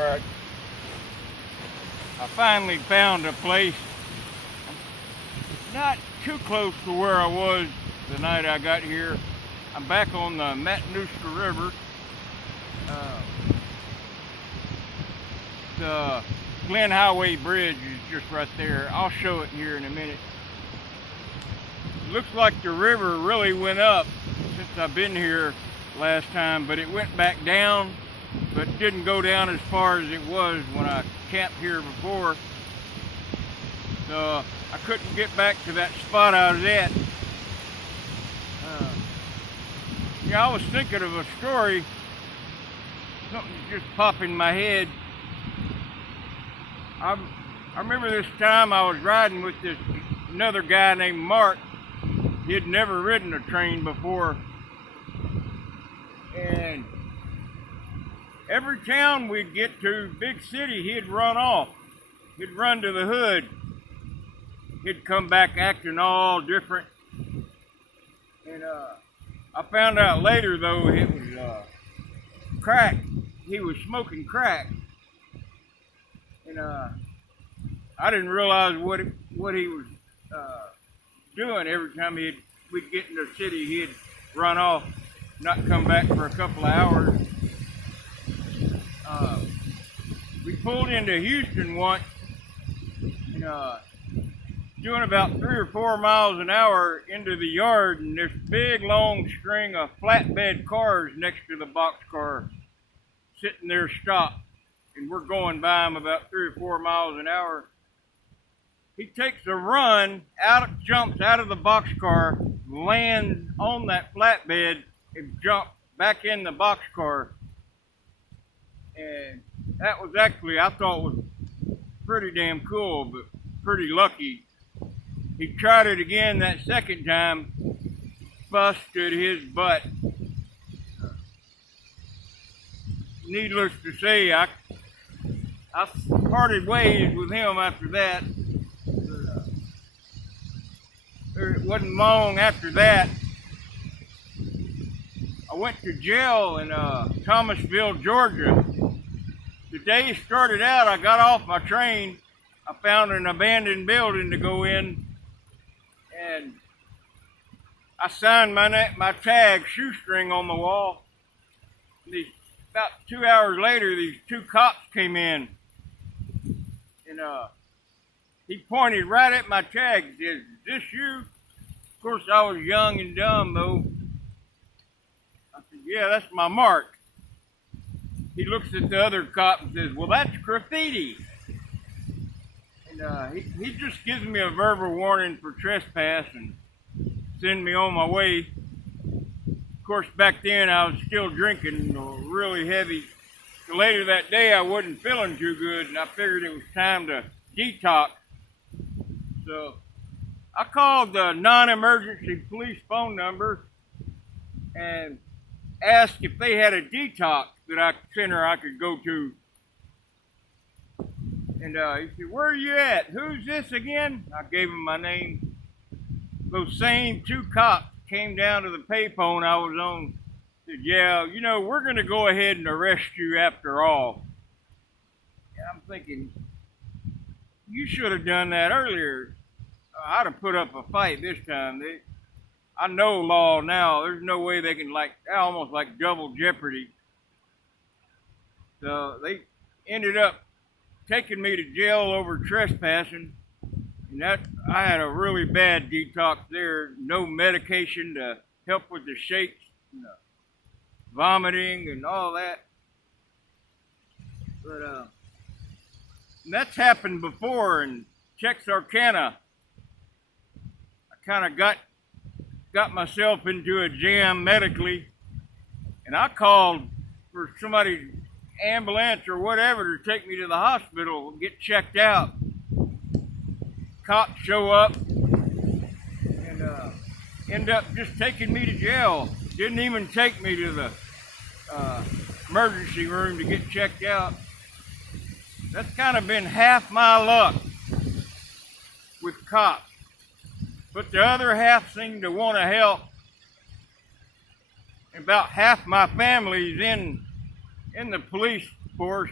Alright. I finally found a place not too close to where I was the night I got here. I'm back on the Matanuska River. The Glen Highway Bridge is just right there. I'll show it here in a minute. It looks like the river really went up since I've been here last time, but it went back down, but didn't go down as far as it was when I camped here before. So I couldn't get back to that spot I was at. Yeah, I was thinking of a story. Something just popped in my head. I remember this time I was riding with another guy named Mark. He had never ridden a train before. And every town we'd get to, big city, he'd run off. He'd run to the hood. He'd come back acting all different. And I found out later, though, it was crack. He was smoking crack. And I didn't realize what he was doing. Every time we'd get in the city, he'd run off, not come back for a couple of hours. We pulled into Houston once, and doing about 3 or 4 miles an hour into the yard, and this big long string of flatbed cars next to the boxcar sitting there stopped, and we're going by them about 3 or 4 miles an hour. He takes a run jumps out of the boxcar, lands on that flatbed, and jumps back in the boxcar. And that was actually, I thought, was pretty damn cool, but pretty lucky. He tried it again that second time, busted his butt. Needless to say, I parted ways with him after that. It wasn't long after that. I went to jail in Thomasville, Georgia. The day started out, I got off my train. I found an abandoned building to go in, and I signed my tag shoestring on the wall. About 2 hours later, these 2 cops came in, and he pointed right at my tag and said, "Is this you?" Of course, I was young and dumb, though. I said, "Yeah, that's my mark." He looks at the other cop and says, "Well, that's graffiti." And he just gives me a verbal warning for trespass and send me on my way. Of course, back then I was still drinking really heavy. So later that day I wasn't feeling too good, and I figured it was time to detox. So I called the non-emergency police phone number and asked if they had a detox center I could go to. And he said, "Where are you at? Who's this again?" I gave him my name. Those same 2 cops came down to the payphone I was on. Said, "Yeah, you know, we're going to go ahead and arrest you after all." And I'm thinking, you should have done that earlier. I'd have put up a fight this time. I know law now. There's no way they can, almost like double jeopardy. So they ended up taking me to jail over trespassing. And I had a really bad detox there. No medication to help with the shakes and the vomiting and all that. But and that's happened before in Texarkana. I kind of got myself into a jam medically, and I called for somebody, ambulance or whatever, to take me to the hospital and get checked out. Cops show up and end up just taking me to jail. Didn't even take me to the emergency room to get checked out. That's kind of been half my luck with cops. But the other half seem to want to help. About half my family's in the police force.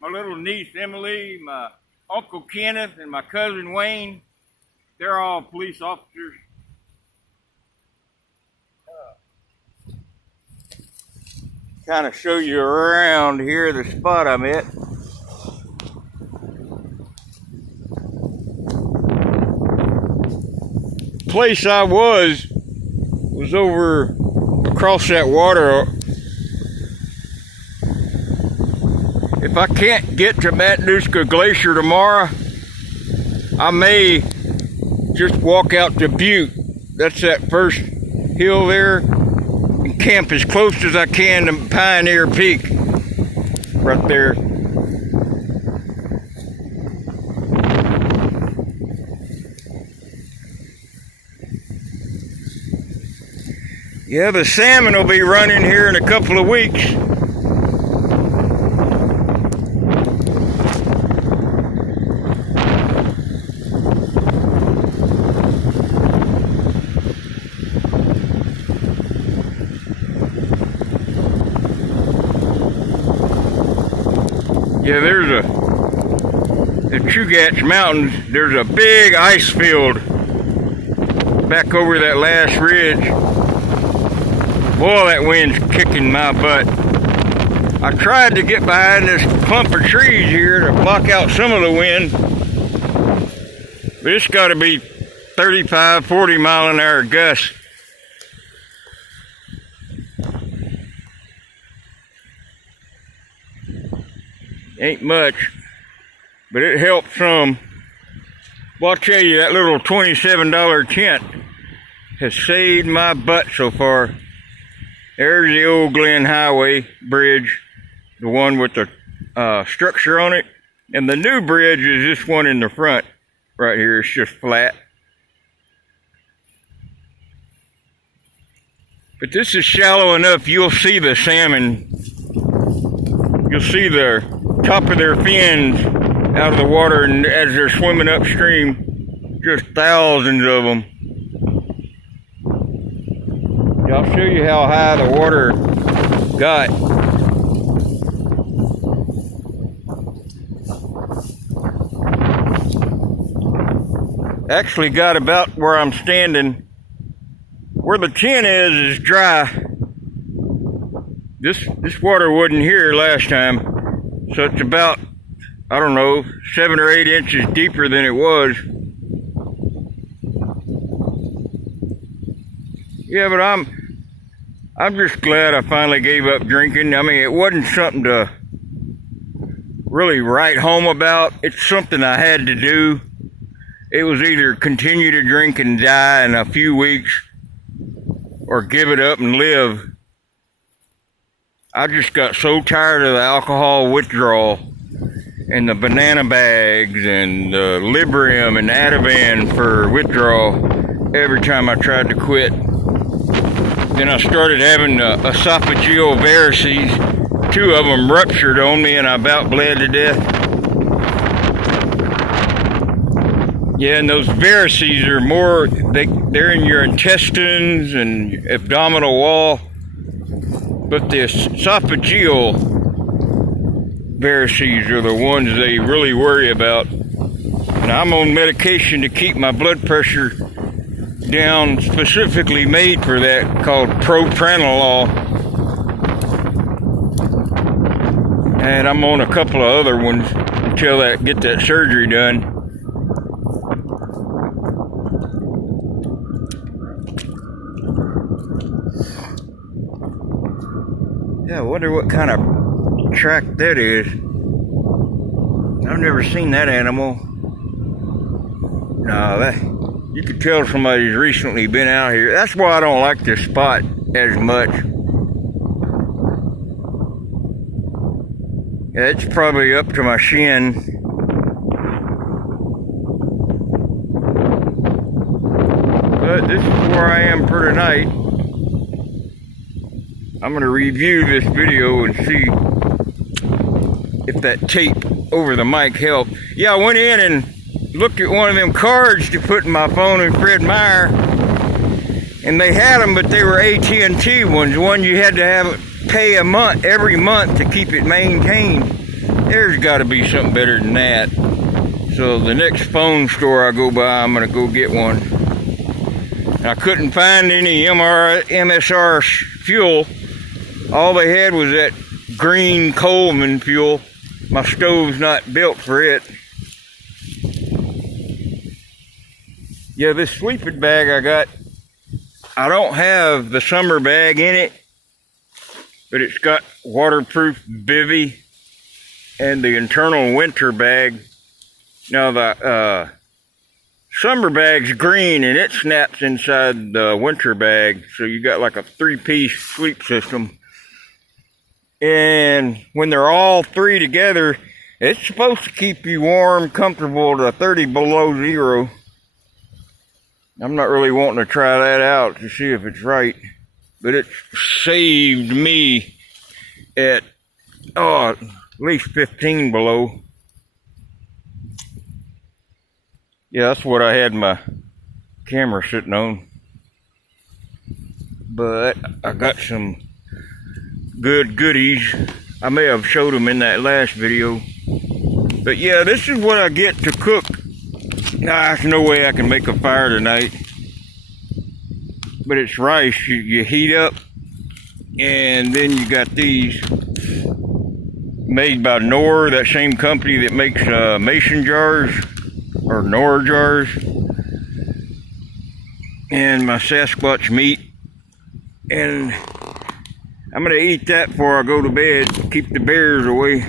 my little niece Emily, my Uncle Kenneth, and my cousin Wayne. They're all police officers. Kind of show you around here the spot I'm at. Place I was over across that water. If I can't get to Matanuska Glacier tomorrow, I may just walk out to Butte. That's that first hill there, and camp as close as I can to Pioneer Peak right there. Yeah, the salmon will be running here in a couple of weeks. Yeah, there's the Chugach Mountains, there's a big ice field back over that last ridge. Boy, that wind's kicking my butt. I tried to get behind this clump of trees here to block out some of the wind, but it's got to be 35, 40 mile an hour gusts. Ain't much, but it helps some. Well, I'll tell you, that little $27 tent has saved my butt so far. There's the old Glen Highway bridge, the one with the structure on it. And the new bridge is this one in the front right here. It's just flat. But this is shallow enough, you'll see the salmon. You'll see the top of their fins out of the water, and as they're swimming upstream, just thousands of them. I'll show you how high the water got. Actually got about where I'm standing. Where the tent is dry. This water wasn't here last time, so it's about, I don't know, 7 or 8 inches deeper than it was. Yeah, but I'm just glad I finally gave up drinking. I mean, it wasn't something to really write home about. It's something I had to do. It was either continue to drink and die in a few weeks, or give it up and live. I just got so tired of the alcohol withdrawal and the banana bags and the Librium and Ativan for withdrawal every time I tried to quit. Then I started having esophageal varices. 2 of them ruptured on me and I about bled to death. Yeah, and those varices are more, they're in your intestines and abdominal wall. But the esophageal varices are the ones they really worry about. And I'm on medication to keep my blood pressure down, specifically made for that, called propranolol. And I'm on a couple of other ones until I get that surgery done. Yeah, I wonder what kind of track that is. I've never seen that animal. No, you could tell somebody's recently been out here. That's why I don't like this spot as much. Yeah, it's probably up to my shin. But this is where I am for tonight. I'm going to review this video and see if that tape over the mic helped. Yeah, I went in and looked at one of them cards to put in my phone in Fred Meyer, and they had them, but they were AT&T ones, one you had to pay a month, every month, to keep it maintained. there's got to be something better than that. So the next phone store I go by, I'm going to go get one. I couldn't find any MSR fuel. All they had was that green Coleman fuel. My stove's not built for it. Yeah, this sleeping bag I got, I don't have the summer bag in it, but it's got waterproof bivy and the internal winter bag. Now the summer bag's green and it snaps inside the winter bag, so you got like a 3-piece sleep system. And when they're all three together, it's supposed to keep you warm, comfortable to 30 below zero. I'm not really wanting to try that out to see if it's right, but it saved me at least 15 below. Yeah, that's what I had my camera sitting on. But I got some good goodies. I may have showed them in that last video. But yeah, this is what I get to cook. There's no way I can make a fire tonight. But it's rice you heat up. And then you got these made by Knorr, that same company that makes mason jars or Knorr jars. And my Sasquatch meat. And I'm going to eat that before I go to bed. Keep the bears away.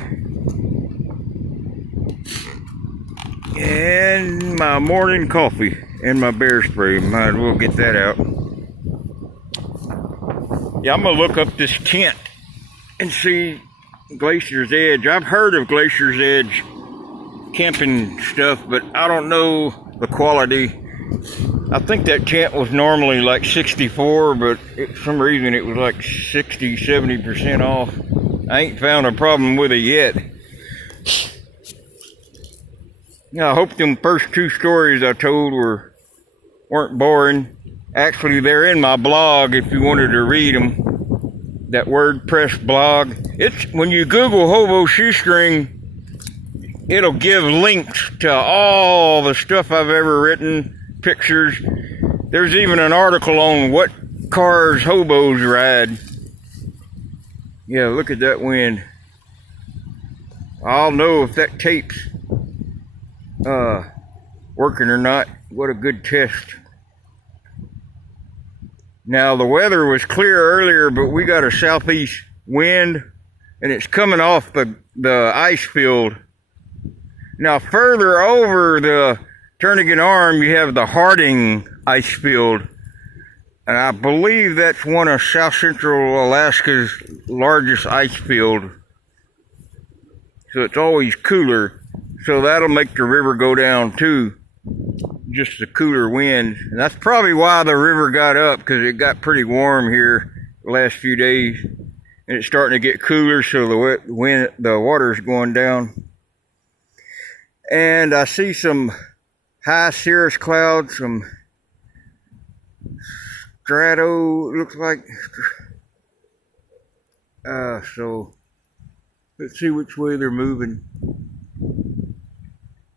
And my morning coffee and my bear spray. Might as well get that out. Yeah, I'm going to look up this tent and see Glacier's Edge. I've heard of Glacier's Edge camping stuff, but I don't know the quality. I think that tent was normally like 64, but for some reason it was like 60, 70% off. I ain't found a problem with it yet. Yeah, I hope them first two stories I told weren't boring. Actually, they're in my blog if you wanted to read them. That WordPress blog. It's when you Google hobo shoestring, it'll give links to all the stuff I've ever written, pictures. There's even an article on what cars hobos ride. Yeah, look at that wind. I'll know if that tape's working or not. What a good test. Now the weather was clear earlier, but we got a southeast wind and it's coming off the ice field. Now further over the Turnagain Arm, you have the Harding ice field. And I believe that's one of South Central Alaska's largest ice field. So it's always cooler. So that'll make the river go down too. Just the cooler wind. And that's probably why the river got up, because it got pretty warm here the last few days. And it's starting to get cooler, so the water's going down. And I see some high cirrus clouds, some strato, looks like. So let's see which way they're moving.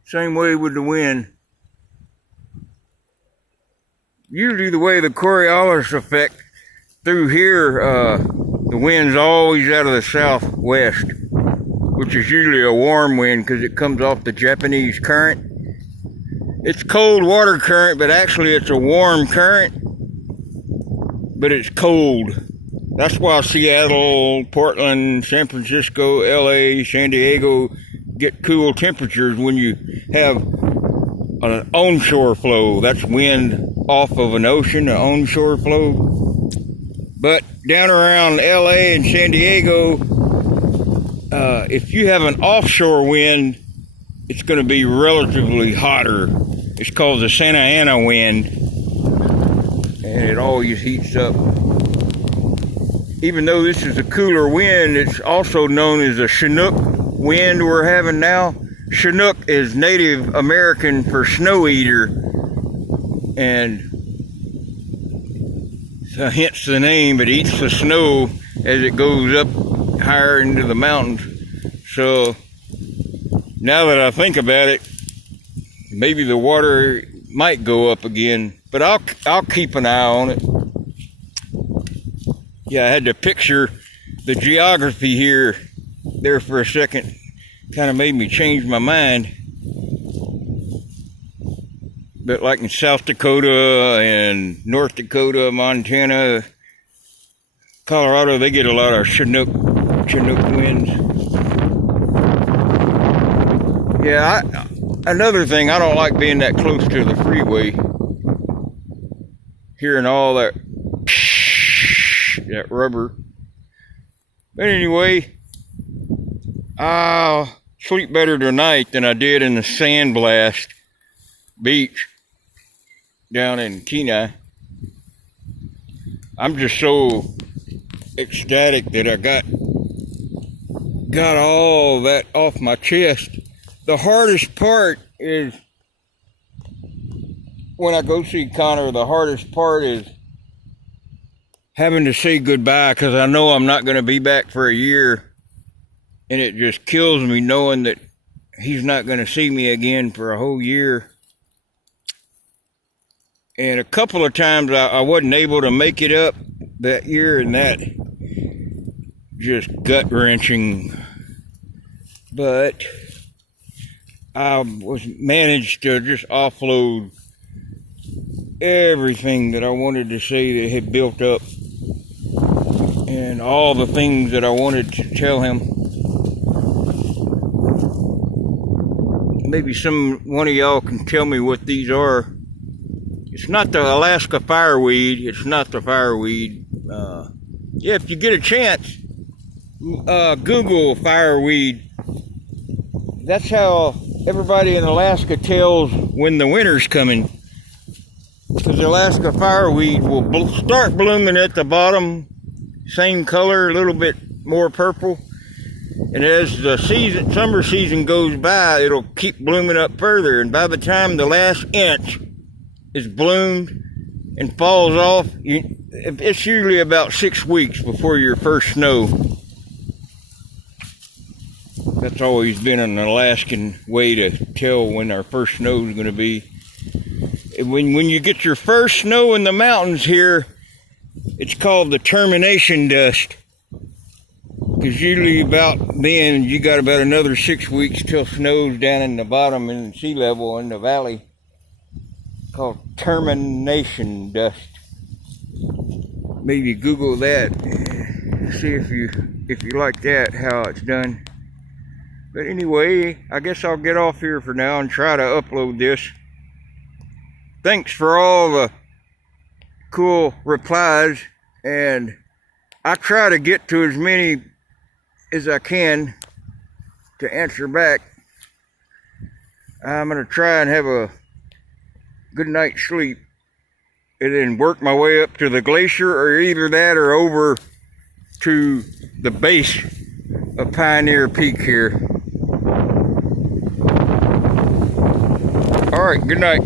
Same way with the wind. Usually the way the Coriolis effect through here, the wind's always out of the southwest, which is usually a warm wind because it comes off the Japanese current. It's cold water current, but actually it's a warm current, but it's cold. That's why Seattle, Portland, San Francisco, LA, San Diego get cool temperatures when you have an onshore flow. That's wind off of an ocean, an onshore flow. But down around LA and San Diego, if you have an offshore wind, it's going to be relatively hotter. It's called the Santa Ana wind, and it always heats up. Even though this is a cooler wind, it's also known as a Chinook wind we're having now. Chinook is Native American for snow eater, and so hence the name. It eats the snow as it goes up higher into the mountains. So Now that I think about it, maybe the water might go up again, but I'll keep an eye on it. Yeah, I had to picture the geography here there for a second. Kind of made me change my mind. But like in South Dakota and North Dakota, Montana, Colorado, they get a lot of Chinook winds. Yeah, another thing, I don't like being that close to the freeway. Hearing all that rubber. But anyway, I'll sleep better tonight than I did in the Sandblast Beach down in Kenai. I'm just so ecstatic that I got all that off my chest. The hardest part is when I go see Connor, the hardest part is having to say goodbye, because I know I'm not going to be back for a year, and it just kills me knowing that he's not going to see me again for a whole year. And a couple of times I wasn't able to make it up that year, and that just gut-wrenching. But I managed to just offload everything that I wanted to say that had built up, and all the things that I wanted to tell him. Maybe one of y'all can tell me what these are. It's not the Alaska fireweed. It's not the fireweed. Yeah, if you get a chance, Google fireweed. That's how everybody in Alaska tells when the winter's coming. Because the Alaska fireweed will start blooming at the bottom, same color, a little bit more purple. And as the summer season goes by, it'll keep blooming up further. And by the time the last inch is bloomed and falls off, it's usually about 6 weeks before your first snow. That's always been an Alaskan way to tell when our first snow is going to be. When you get your first snow in the mountains here, it's called the termination dust. Because usually about then, you got about another 6 weeks till snow's down in the bottom in sea level in the valley. Called termination dust. Maybe Google that. See if you like that, how it's done. But anyway, I guess I'll get off here for now and try to upload this. Thanks for all the cool replies, and I try to get to as many as I can to answer back. I'm going to try and have a good night's sleep and then work my way up to the glacier, or either that or over to the base of Pioneer Peak here. All right, good night.